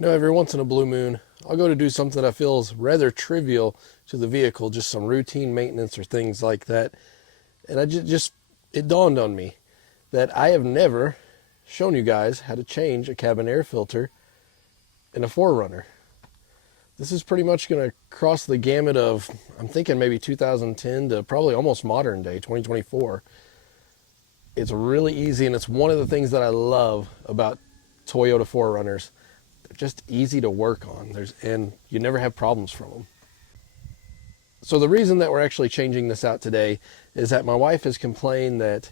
Every once in a blue moon, I'll go to do something that feels rather trivial to the vehicle, just some routine maintenance or things like that. And it dawned on me that I have never shown you guys how to change a cabin air filter in a 4Runner. This is pretty much going to cross the gamut of, I'm thinking maybe 2010 to probably almost modern day, 2024. It's really easy, and it's one of the things that I love about Toyota 4Runners. They're just easy to work on, and you never have problems from them. So the reason that we're actually changing this out today is that my wife has complained that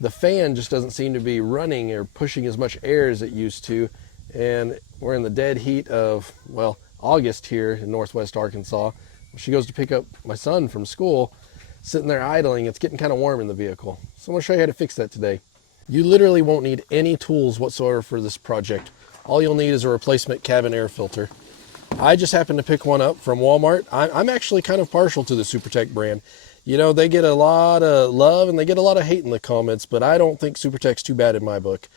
the fan just doesn't seem to be running or pushing as much air as it used to, and we're in the dead heat of, well, August here in northwest Arkansas. She goes to pick up my son from school, sitting there idling. It's getting kind of warm in the vehicle. So I'm going to show you how to fix that today. You literally won't need any tools whatsoever for this project. All you'll need is a replacement cabin air filter. I just happened to pick one up from Walmart. I'm actually kind of partial to the SuperTech brand. You know, they get a lot of love and they get a lot of hate in the comments, but I don't think SuperTech's too bad in my book.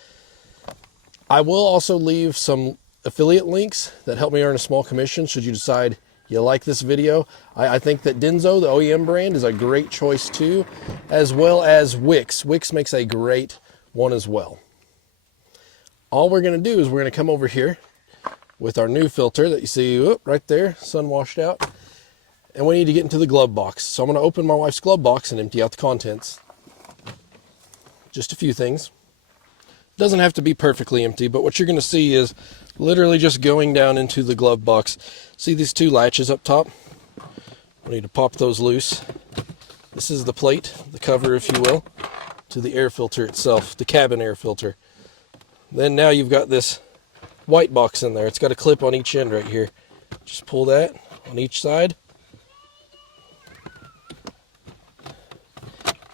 I will also leave some affiliate links that help me earn a small commission should you decide you like this video. I think that Denso, the OEM brand, is a great choice too, as well as Wix. Wix makes a great one as well. All we're going to do is we're going to come over here with our new filter that you see right there, sun washed out, and we need to get into the glove box. So I'm going to open my wife's glove box and empty out the contents. Just a few things. Doesn't have to be perfectly empty, but what you're going to see is literally just going down into the glove box. See these two latches up top? We need to pop those loose. This is the plate, the cover if you will, to the air filter itself, the cabin air filter. Then now you've got this white box in there. It's got a clip on each end right here. Just pull that on each side,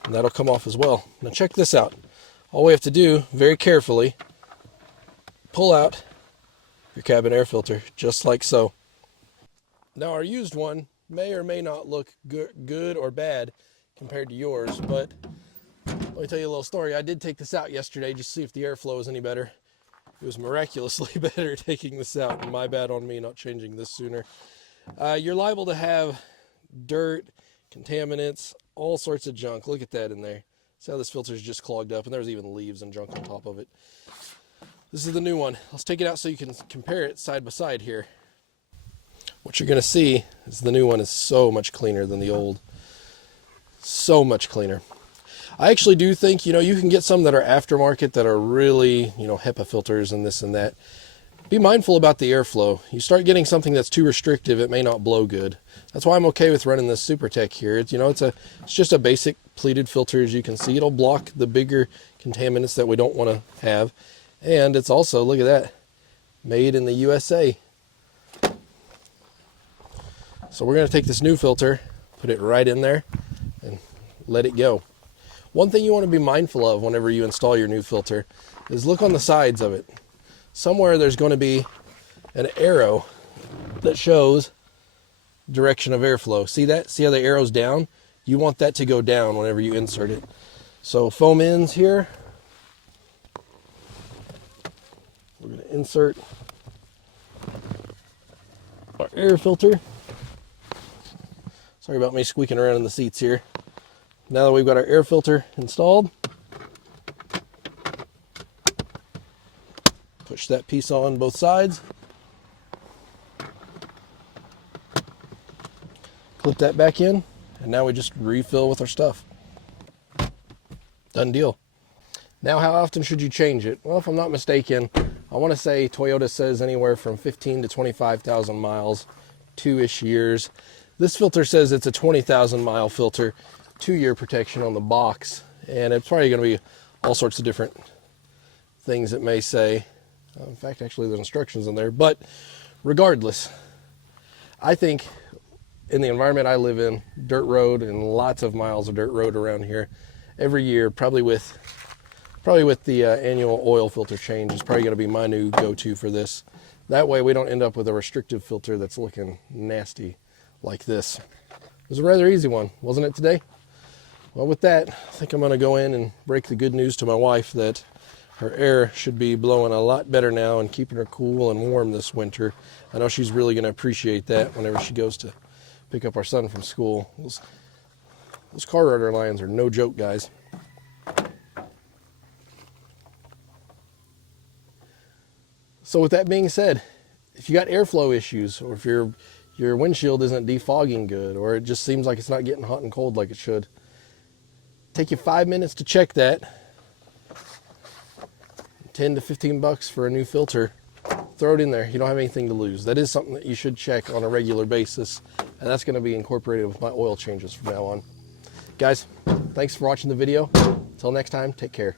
and that'll come off as well. Now check this out. All we have to do, very carefully, pull out your cabin air filter, just like so. Now our used one may or may not look good or bad compared to yours, but let me tell you a little story. I did take this out yesterday just to see if the airflow was any better. It was miraculously better taking this out, and my bad on me not changing this sooner. You're liable to have dirt, contaminants, all sorts of junk. Look at that in there. See how this filter is just clogged up, and there's even leaves and junk on top of it. This is the new one. Let's take it out so you can compare it side by side here. What you're going to see is the new one is so much cleaner than the old. So much cleaner. I actually do think, you can get some that are aftermarket that are really, HEPA filters and this and that. Be mindful about the airflow. You start getting something that's too restrictive, it may not blow good. That's why I'm okay with running this SuperTech here. It's just a basic pleated filter, as you can see. It'll block the bigger contaminants that we don't want to have. And it's also, look at that, made in the USA. So we're going to take this new filter, put it right in there, and let it go. One thing you want to be mindful of whenever you install your new filter is look on the sides of it. Somewhere there's going to be an arrow that shows direction of airflow. See that? See how the arrow's down? You want that to go down whenever you insert it. So foam ends here. We're going to insert our air filter. Sorry about me squeaking around in the seats here. Now that we've got our air filter installed, push that piece on both sides. Clip that back in, and now we just refill with our stuff. Done deal. Now, how often should you change it? Well, if I'm not mistaken, I want to say Toyota says anywhere from 15 to 25,000 miles, 2-ish years. This filter says it's a 20,000 mile filter, 2-year protection on the box, and it's probably going to be all sorts of different things it may say. In fact, actually there's instructions in there, but regardless, I think in the environment I live in, dirt road and lots of miles of dirt road around here, every year, probably with the annual oil filter change is probably going to be my new go-to for this. That way we don't end up with a restrictive filter that's looking nasty like this. It was a rather easy one, wasn't it today? Well, with that, I think I'm going to go in and break the good news to my wife that Her air should be blowing a lot better now and keeping her cool and warm this winter. I know she's really going to appreciate that whenever she goes to pick up our son from school. Those car rudder lines are no joke, guys. So with that being said, if you got airflow issues, or if your windshield isn't defogging good, or it just seems like it's not getting hot and cold like it should, take you 5 minutes to check that. 10 to 15 bucks for a new filter. Throw it in there. You don't have anything to lose. That is something that you should check on a regular basis, and that's going to be incorporated with my oil changes from now on. Guys, thanks for watching the video. Until next time, take care.